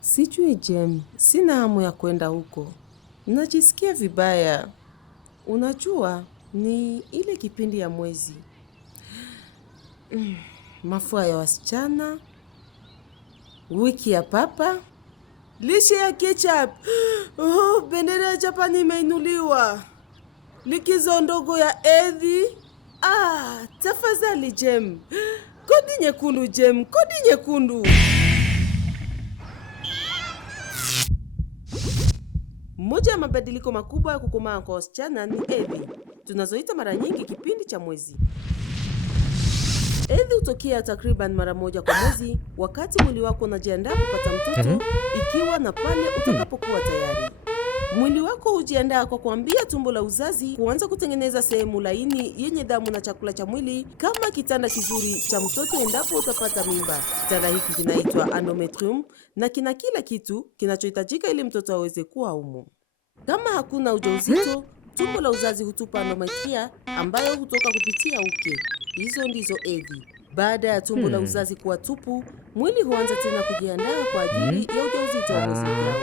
Sijui Jem, sina hamu ya kwenda huko. Najisikia vibaya. Unajua, ni ile kipindi ya mwezi. Mafua ya wasichana, wiki ya papa, lishe ya ketchup. Oh, bendera ya Japani imeinuliwa. Likizo ndogo ya hedhi. Tafadhali Jem. Kodi nyekundu Jem, kodi nyekundu. Moja ya mabadiliko makubwa ya kukomaa kwa wasichana ni hedhi, tunazoita mara nyingi kipindi cha mwezi. Hedhi hutokea takriban mara moja kwa mwezi, wakati mwili wako unajiandaa kupata mtoto, ikiwa na pale utakapokuwa tayari. Mwili wako hujiandaa kwa kuambia tumbo la uzazi kuanza kutengeneza sehemu laini yenye damu na chakula cha mwili kama kitanda kizuri cha mtoto endapo utapata mimba. Kitanda hiki kinaitwa endometrium na kina kila kitu kinachohitajika ili mtoto aweze kuwa humo. Kama hakuna ujauzito, tumbo la uzazi hutupa endometria ambayo hutoka kupitia uke. Hizo ndizo hedhi. Baada ya tumbo la uzazi kuwa tupu, mwili huanza tena kujiandaa kwa ajili ya ujauzito wa mwezi ujao.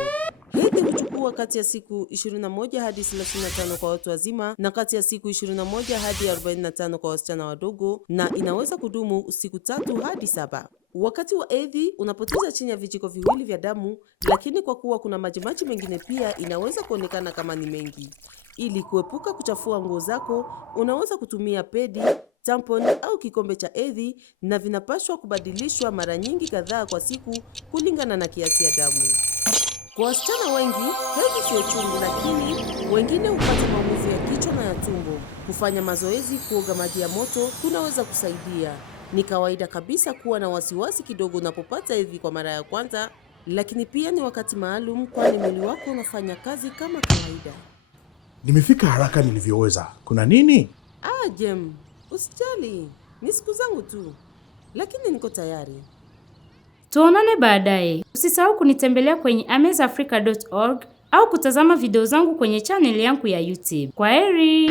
Hedhi huchukua kati ya siku 21 hadi 35 kwa watu wazima na kati ya siku 21 hadi 45 kwa wasichana wadogo, na inaweza kudumu siku 3 hadi 7. Wakati wa hedhi unapoteza chini ya vijiko viwili vya damu, lakini kwa kuwa kuna majimaji mengine pia inaweza kuonekana kama ni mengi. Ili kuepuka kuchafua nguo zako, unaweza kutumia pedi, tampon au kikombe cha hedhi, na vinapaswa kubadilishwa mara nyingi kadhaa kwa siku kulingana na kiasi ya damu. Kwa wasichana wengi, hedhi sio chungu, lakini wengine hupata maumivu ya kichwa na ya tumbo. Kufanya mazoezi, kuoga maji ya moto kunaweza kusaidia. Ni kawaida kabisa kuwa na wasiwasi kidogo unapopata hedhi kwa mara ya kwanza, lakini pia ni wakati maalum, kwani mwili wako unafanya kazi kama kawaida. Nimefika haraka nilivyoweza. Kuna nini? Jem, usijali. Ni siku zangu tu. Lakini niko tayari. Tuonane baadaye. Usisahau kunitembelea kwenye amazafrica.org au kutazama video zangu kwenye channel yangu ya YouTube. Kwaheri.